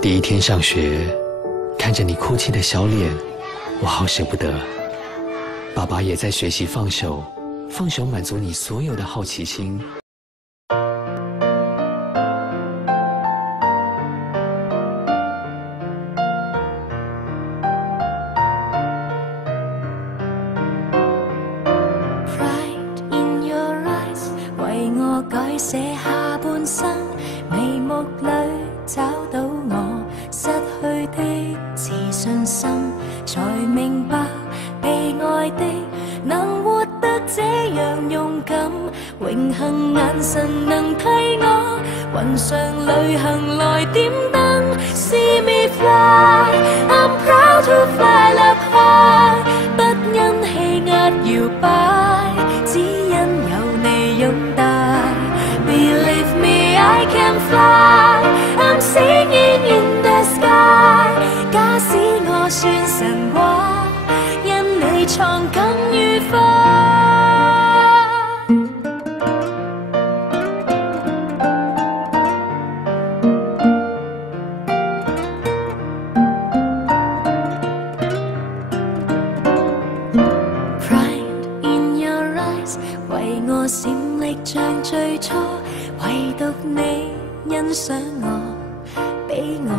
第一天上学，看着你哭泣的小脸，我好舍不得。爸爸也在学习放手，放手满足你所有的好奇心。為我改寫下半生，眉目裏找到我失去的自信心，才明白被愛的能活得這樣勇敢，榮幸眼神能替我雲上旅行來點燈。See me fly, I'm proud to fly up high， 不因氣壓搖擺，只因有你擁戴。Believe me, I can fly, I'm singing in the sky。 假使我算神話，因你創更愉快。為我閃力像最初，唯獨你欣賞我，比我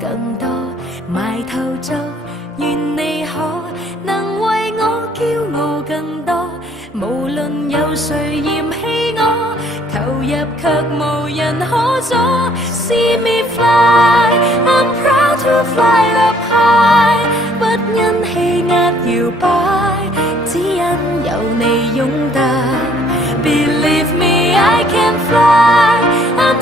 更多。埋頭做，願你可能為我驕傲更多。無論有誰嫌棄我，投入卻無人可阻。See me fly, I'm proud to fly up high， 不因氣壓搖擺，只因有你擁戴。Believe me, I can fly, I'm